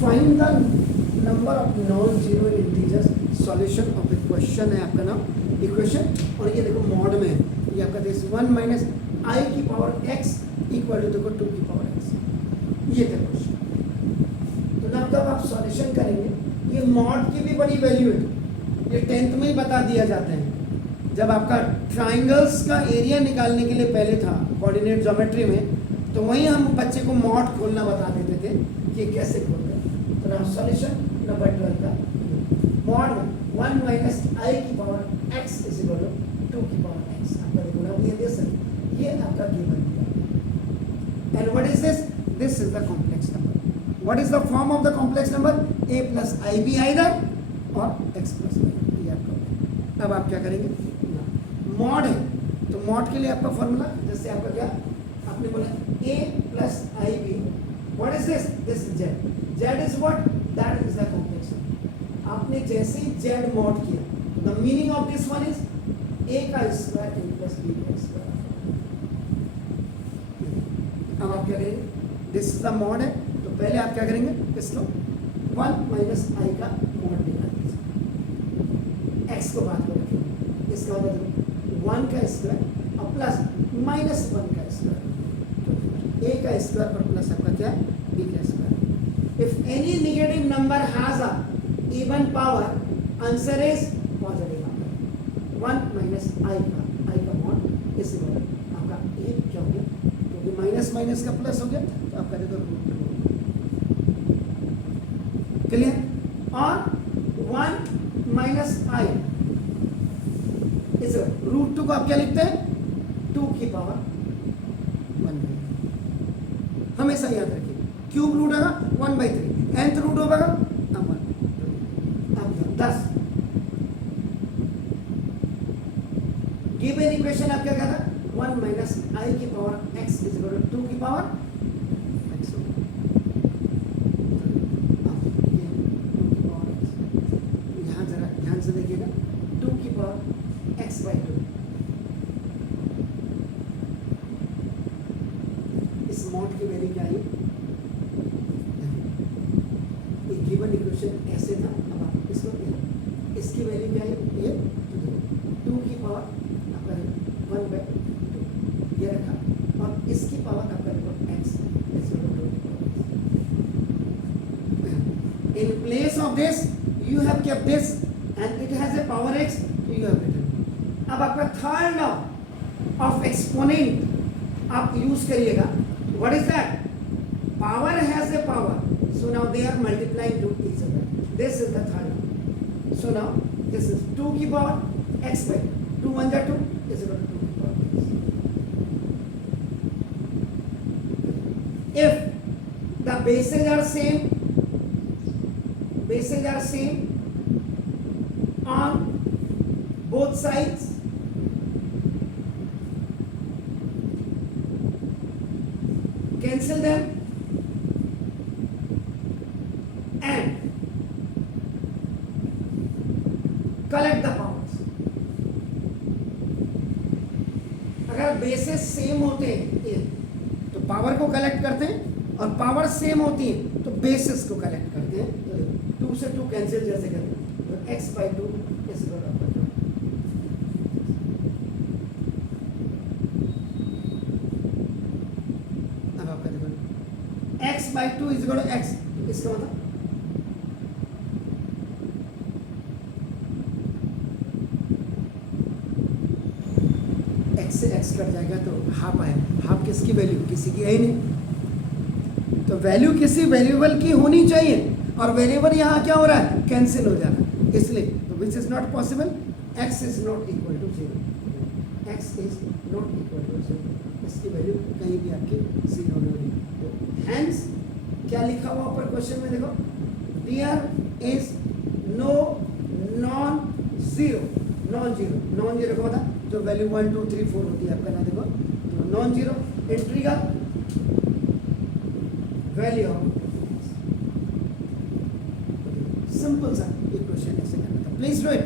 Find the number of non zero integers, solution of the question है आपका नाम equation. और ये देखो मॉड में है, ये आपका दिस 1 माइनस आई की पावर एक्स इक्वल टू देखो 2 की पावर एक्स, ये था क्वेश्चन। तो ना तब आप सॉल्यूशन करेंगे, ये मॉड की भी बड़ी वैल्यू है, ये 10th में ही बता दिया जाता है। जब आपका ट्राइंगल्स का एरिया निकालने के लिए पहले था कोऑर्डिनेट ज्योमेट्री में, तो वहीं हम बच्चे को मॉड खोलना बता देते थे कि कैसे खोलते हैं। तो ना सॉल्यूशन नंबर 12 का मॉड 1 माइनस आई की power x is equal to 2 की पावर एक्स। आपका देखो ना ये दे सकते, ये आपका गिवन दिया। And what is this? This is the complex number. What is the form of the complex number? a plus i be either और x प्लस वाई, ये आपका। अब आप क्या करेंगे, मॉड है तो मॉड के लिए आपका फॉर्मूला, जैसे आपका क्या आपने बोला a plus i b, what is this? This is z, z is what? That is the complex number. आपने जैसे ही z मॉड किया, the meaning of this one is a का स्क्वायर a प्लस b का square. अब आप क्या करेंगे, दिस इज द मॉड है तो पहले आप क्या करेंगे, इसको 1 माइनस आई का मॉड निकाल दीजिए, x को बात में रखेंगे, इसका मतलब 1 का स्क्वायर और प्लस माइनस 1 का स्क्वायर, a का स्क्वायर और प्लस आपका क्या b का square. If any negative number has a even power, answer is positive number. 1 minus i का मॉड इस आपका a क्या हो गया, क्योंकि माइनस माइनस का प्लस हो गया तो आपका देखो क्लियर। और 1 माइनस आई इस रूट 2 को आप क्या लिखते हैं, 2 की पावर 1 हमेशा याद रखिए। क्यूब रूट होगा 1/3, nth रूट होगा अब 10। गिवन इक्वेशन आप क्या कहता है, 1 माइनस आई की power x is equal to 2 की पावर x। यहाँ जरा ध्यान से देखिएगा, 2 की पावर x/2, इस मॉड की वैल्यू क्या आई, एक गिवन इक्वेशन ऐसे था। अब आप इसको इसकी वैल्यू क्या आई, ये 2 की पावर आपका 1/2 ये रखा, और इसकी पावर आपका देखो x in place of this you have kept this and it has a power x, so you have written। अब आपका थर्ड लॉ ऑफ एक्सपोनेंट आप यूज करिएगा। What is that? Power has a power, so now they are multiplying to each other, this is the third law। so now this is 2 की power x by 2 1 जा 2 is equal to 2 की power x। if the bases are same on both sides, cancel them and collect the powers। अगर bases same होते हैं तो power को collect करते हैं, और पावर सेम होती है तो बेसिस को कलेक्ट करते हैं। 2 से 2 कैंसिल जैसे करते हैं, तो x/2 इस बराबर। अब आपका देखो x/2 is equal to x, इसका मतलब x से x कट जाएगा तो हाफ आएगा। हाफ किसकी वैल्यू, किसी की है ही नहीं, तो वैल्यू किसी वेरिएबल की होनी चाहिए, और वेरिएबल यहाँ क्या हो रहा है, कैंसिल हो जा रहा है, इसलिए तो which is not possible, x is not equal to 0, x is not equal to 0, इसकी वैल्यू कहीं भी आपकी 0 नहीं होगी। हैंस क्या लिखा हुआ ऊपर क्वेश्चन में देखो, there is no non zero का मतलब जो वैल्यू 1 2 3 4 होती है आपका ना, देखो तो नॉन जीरो एंट्री का वैल्यू ऑफ, सिंपल सा इक्वेशन ऐसे करना था। Please do it.